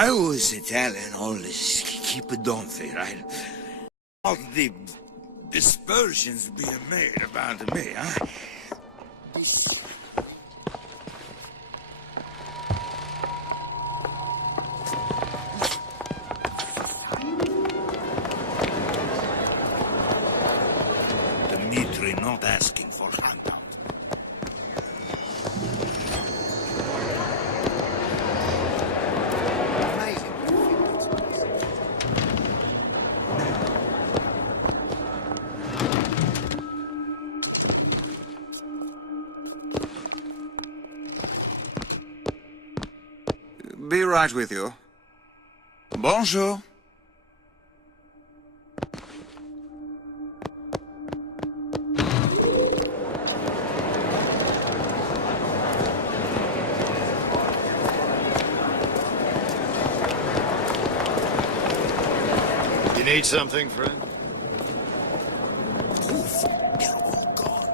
I was telling all this keep it dumpy, right? All the dispersions being made about me, huh? Dmitri not asking for handout. Be right with you. Bonjour. You need something, friend? Oof, they're all gone.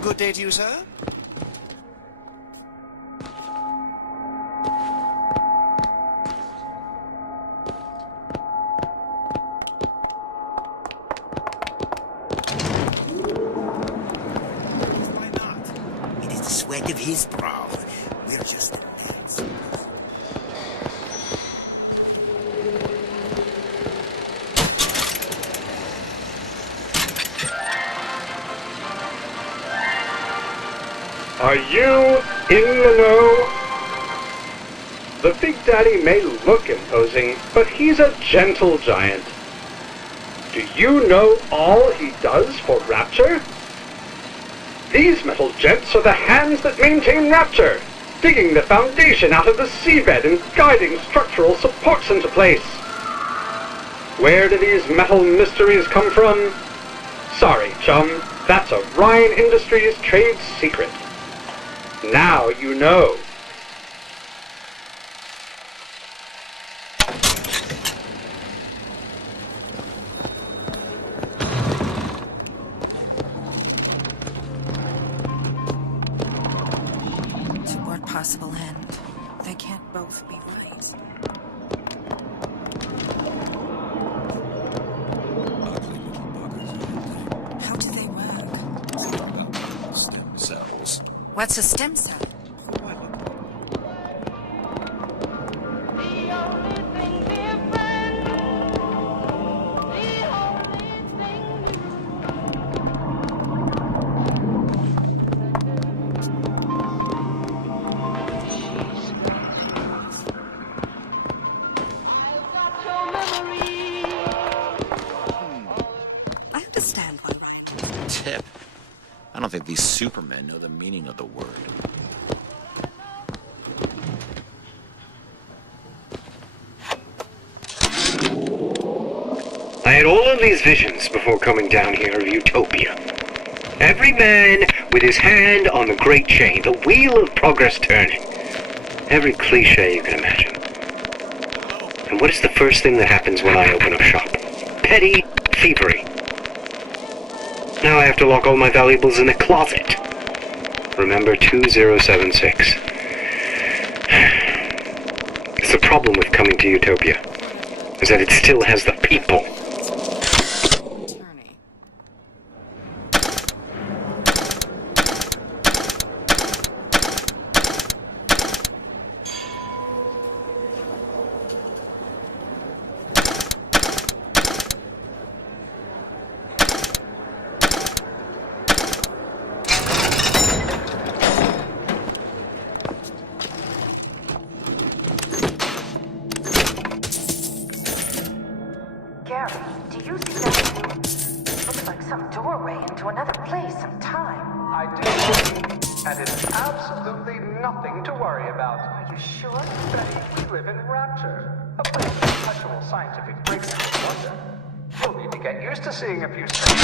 Good day to you, sir. Why not? It is the sweat of his brow. We're just immense. Are you in the know? The Big Daddy may look imposing, but he's a gentle giant. Do you know all he does for Rapture? These metal jets are the hands that maintain Rapture, digging the foundation out of the seabed and guiding structural supports into place. Where do these metal mysteries come from? Sorry, chum, that's a Ryan Industries trade secret. Now you know. To what possible end? They can't both be right. Ugly little buggers. How do they work? Stem cells. What's a stem cell? I understand one right. Tip. I don't think these supermen know the meaning of the word. I had all of these visions before coming down here of Utopia. Every man with his hand on the great chain, the wheel of progress turning. Every cliche you can imagine. And what is the first thing that happens when I open up shop? Petty thievery. Now I have to lock all my valuables in a closet. Remember 2076. It's the problem with coming to Utopia, is that it still has the people. Attorney. Gary, do you see that? Looks like some doorway into another place and time. I do, and it's absolutely nothing to worry about. Are you sure? Betty, we live in Rapture, a place of perpetual scientific breakthrough and wonder. You'll need to get used to seeing a few things.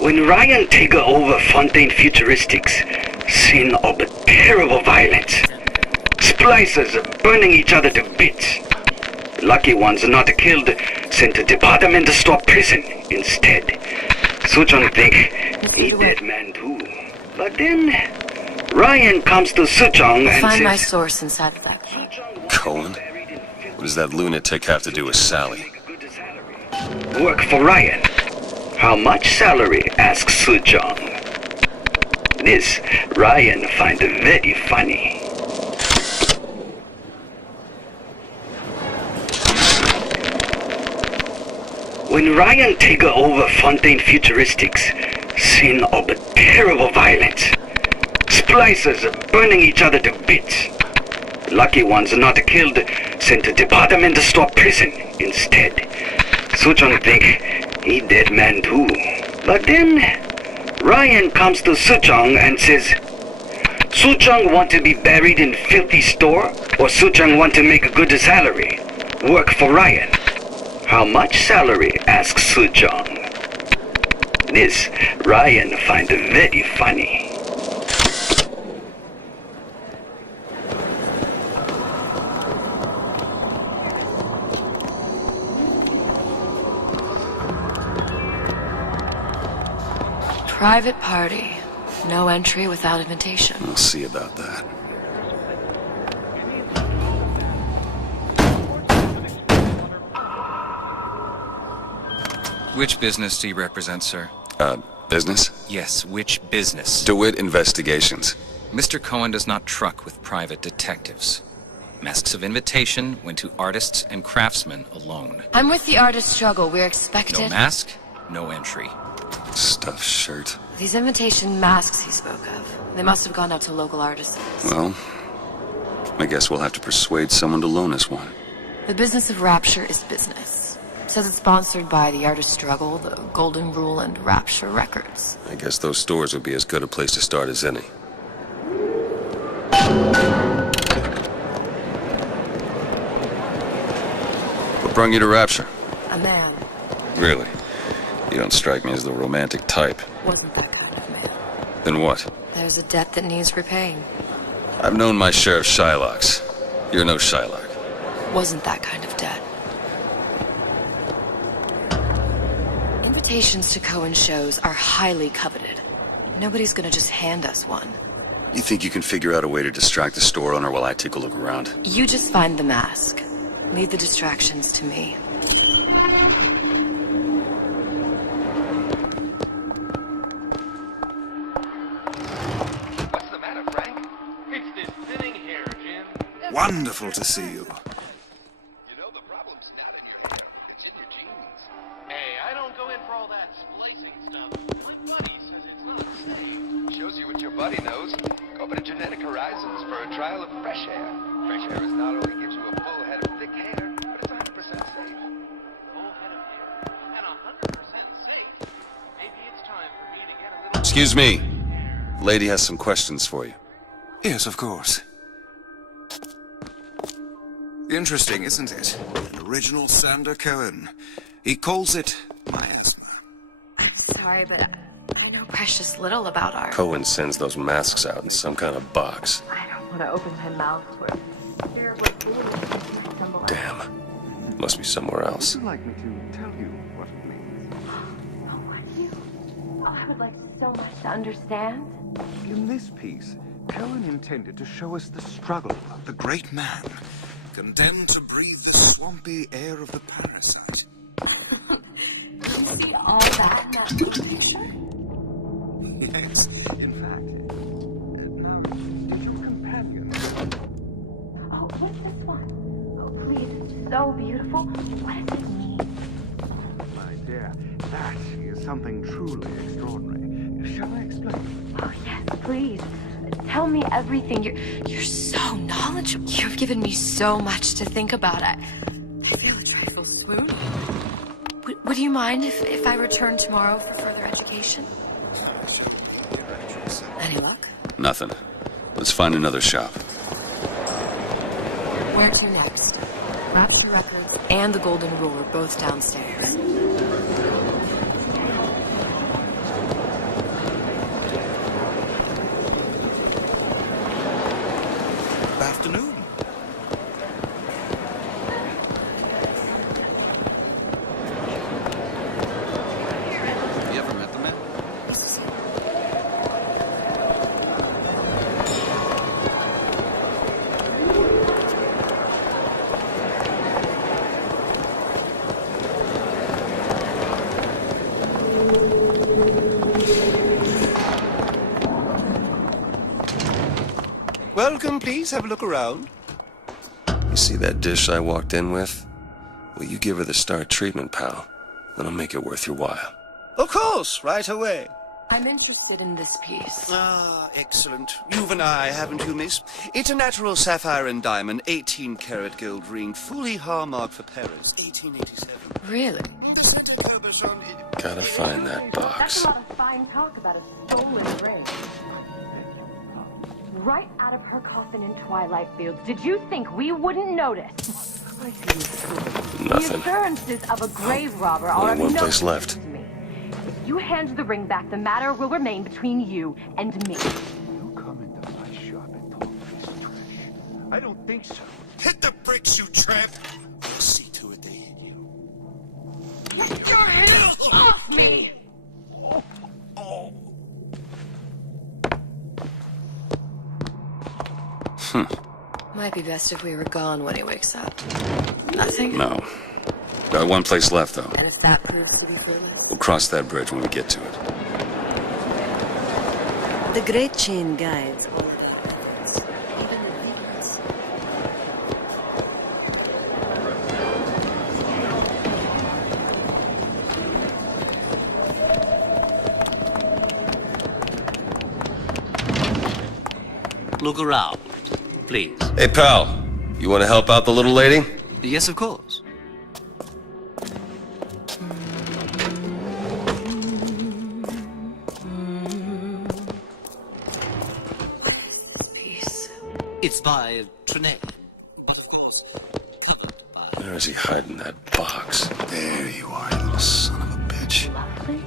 When Ryan take over Fontaine Futuristics, scene of terrible violence. Splicers burning each other to bits. Lucky ones not killed, sent to department store prison instead. Suchong think he dead man too. But then Ryan comes to Suchong and Find my says, source inside the back. Cohen? What does that lunatic have to do with Sally? work for Ryan. How much salary? Asks Suchong. This Ryan find very funny. When Ryan take over Fontaine Futuristics, scene of terrible violence. Splicers burning each other to bits. Lucky ones not killed, sent to department store prison instead. Suchong think he dead man too. But then Ryan comes to Suchong and says, Suchong want to be buried in filthy store, or Suchong want to make a good salary? Work for Ryan. How much salary? Asks Suchong. This Ryan find very funny. Private party. No entry without invitation. We'll see about that. Which business do you represent, sir? Business? Yes, which business? DeWitt Investigations. Mr. Cohen does not truck with private detectives. Masks of invitation went to artists and craftsmen alone. I'm with the artist struggle. We're expected. No mask, no entry. Stuffed shirt. These invitation masks he spoke of. They must have gone out to local artists. Well, I guess we'll have to persuade someone to loan us one. The business of Rapture is business. Says it's sponsored by the Artist Struggle, the Golden Rule, and Rapture Records. I guess those stores would be as good a place to start as any. What brought you to Rapture? A man. Really? You don't strike me as the romantic type. Wasn't that kind of man. Then what? There's a debt that needs repaying. I've known my share of Shylocks. You're no Shylock. Wasn't that kind of debt. Invitations to Cohen shows are highly coveted. Nobody's gonna just hand us one. You think you can figure out a way to distract the store owner while I take a look around? You just find the mask. Leave the distractions to me. What's the matter, Frank? It's this thinning hair, Jim. Wonderful to see you. You know the problem's not in your hair. It's in your genes. Hey, I don't go in for all that splicing stuff. My buddy says it's not safe. Shows you what your buddy knows. Go over to Genetic Horizons for a trial of fresh air. Fresh air is not only gives you a full head of thick hair, but it's 100% safe. Full head of hair and 100% safe. Maybe it's time for me to get a little... Excuse me. Lady has some questions for you. Yes, of course. Interesting, isn't it? An original Sander Cohen. He calls it miasma. I'm sorry, but I know precious little about art. Cohen sends those masks out in some kind of box. I don't want to open my mouth for it. Damn. Must be somewhere else. Would you like me to tell you what it means? Oh, would you? Oh, I would like so much to understand. In this piece, Cohen intended to show us the struggle of The great man, condemned to breathe the swampy air of the parasite. You see all that in that little picture? Yes, in fact. Now, did your companion... Oh, what's this one? Oh, please, it's so beautiful. What does it mean? My dear, that is something truly extraordinary. Shall I explain? Oh, yes, please. Tell me everything. You're so knowledgeable. You've given me so much to think about. I feel a trifle swoon. Would you mind if I return tomorrow for further education? Any luck? Nothing. Let's find another shop. Where to next? Rapture Records and the Golden Rule are both downstairs. Afternoon. You ever met the man? Welcome, please have a look around. You see that dish I walked in with? Well, you give her the star treatment, pal. Then I'll make it worth your while. Of course, right away. I'm interested in this piece. Ah, excellent. You've an eye, haven't you, miss? It's a natural sapphire and diamond, 18-karat gold ring, fully hallmarked for Paris, 1887. Really? Gotta find that box. That's a lot of fine talk about a stolen ring. Right out of her coffin in Twilight Fields. Did you think we wouldn't notice? Nothing. The assurances of a grave robber are Only one no place left. to me. If you hand the ring back, the matter will remain between you and me. You come into my shop and talk this trash. I don't think so. Hit the bricks, you tramp! I'll see to it they hit you. Get your hands off me! Might be best if we were gone when he wakes up. Nothing? No. Got one place left, though. And if that proves to be clueless? We'll cross that bridge when we get to it. The Great Chain guides all the methods, even advance. Look around, please. Hey, pal. You want to help out the little lady? Yes, of course. It's by Trenet, but of course covered by... Where is he hiding that box? There you are, you little son of a bitch. Lovely.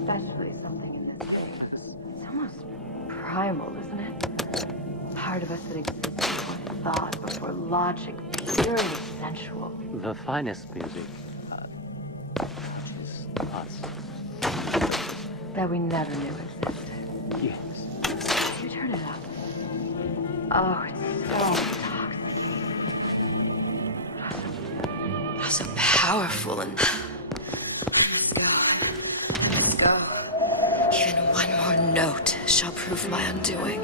Especially something in this thing. It's almost primal, isn't it? Part of us that exists before thought, before logic, purely sensual. The finest music is us. That we never knew existed. Yes. You turn it up. Oh, it's so intoxicating. So powerful and... Let's go. Even one more note shall prove my undoing.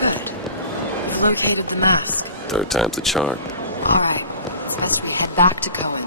Good. We've located the mask. Third time's the charm. All right. It's best we head back to Cohen.